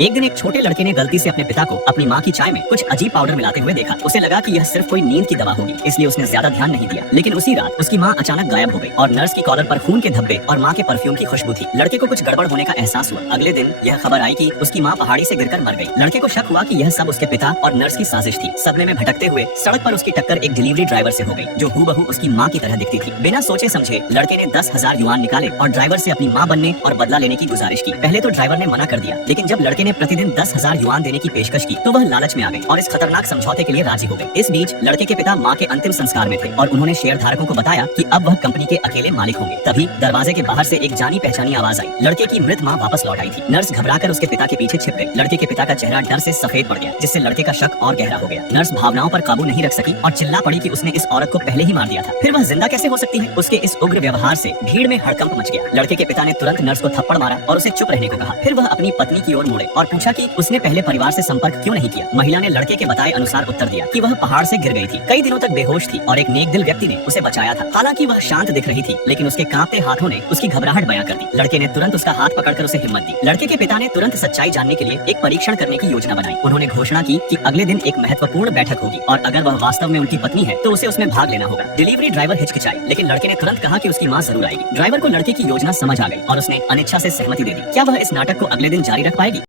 एक दिन एक छोटे लड़के ने गलती से अपने पिता को अपनी माँ की चाय में कुछ अजीब पाउडर मिलाते हुए देखा। उसे लगा कि यह सिर्फ कोई नींद की दवा होगी, इसलिए उसने ज्यादा ध्यान नहीं दिया। लेकिन उसी रात उसकी माँ अचानक गायब हो गई और नर्स की कॉलर पर खून के धब्बे और माँ के परफ्यूम की खुशबू थी। लड़के को कुछ गड़बड़ होने का एहसास हुआ। अगले दिन यह खबर आई कि उसकी माँ पहाड़ी से गिरकर मर गई। लड़के को शक हुआ कि यह सब उसके पिता और नर्स की साजिश थी। सदमे में भटकते हुए सड़क पर उसकी टक्कर एक डिलीवरी ड्राइवर से हो गई, जो हूबहू उसकी माँ की तरह दिखती थी। बिना सोचे समझे लड़के ने 10,000 युआन निकाले और ड्राइवर से अपनी माँ बनने और बदला लेने की गुजारिश की। पहले तो ड्राइवर ने मना कर दिया, लेकिन जब लड़के ने प्रतिदिन 10,000 युआन देने की पेशकश की तो वह लालच में आ गई और इस खतरनाक समझौते के लिए राजी हो गई। इस बीच लड़के के पिता माँ के अंतिम संस्कार में थे और उन्होंने शेयर धारकों को बताया कि अब वह कंपनी के अकेले मालिक होंगे। तभी दरवाजे के बाहर से एक जानी पहचानी आवाज आई। लड़के की मृत माँ वापस लौट आई थी। नर्स घबराकर उसके पिता के पीछे छिप गई। लड़के के पिता का चेहरा डर से सफेद पड़ गया, जिससे लड़के का शक और गहरा हो गया। नर्स भावनाओं पर काबू नहीं रख सकी और चिल्ला पड़ी कि उसने इस औरत को पहले ही मार दिया था, फिर वह जिंदा कैसे हो सकती है। उसके इस उग्र व्यवहार से भीड़ में हड़कंप मच गया। लड़के के पिता ने तुरंत नर्स को थप्पड़ मारा और उसे चुप रहने को कहा। फिर वह अपनी पत्नी की ओर मुड़े और पूछा कि उसने पहले परिवार से संपर्क क्यों नहीं किया। महिला ने लड़के के बताए अनुसार उत्तर दिया कि वह पहाड़ से गिर गई थी, कई दिनों तक बेहोश थी और एक नेक दिल व्यक्ति ने उसे बचाया था। हालांकि वह शांत दिख रही थी, लेकिन उसके कांपते हाथों ने उसकी घबराहट बयां कर दी। लड़के ने तुरंत उसका हाथ पकड़कर उसे हिम्मत दी। लड़के के पिता ने तुरंत सच्चाई जानने के लिए एक परीक्षण करने की योजना बनाई। उन्होंने घोषणा की कि अगले दिन एक महत्वपूर्ण बैठक होगी और अगर वह वास्तव में उनकी पत्नी है तो उसे उसमें भाग लेना होगा। डिलीवरी ड्राइवर हिचकिचाई, लेकिन लड़के ने तुरंत कहा कि उसकी माँ जरूर आएगी। ड्राइवर को लड़के की योजना समझ आ गई और उसने अनिच्छा से सहमति दे दी। क्या वह इस नाटक को अगले दिन जारी रख पाएगी?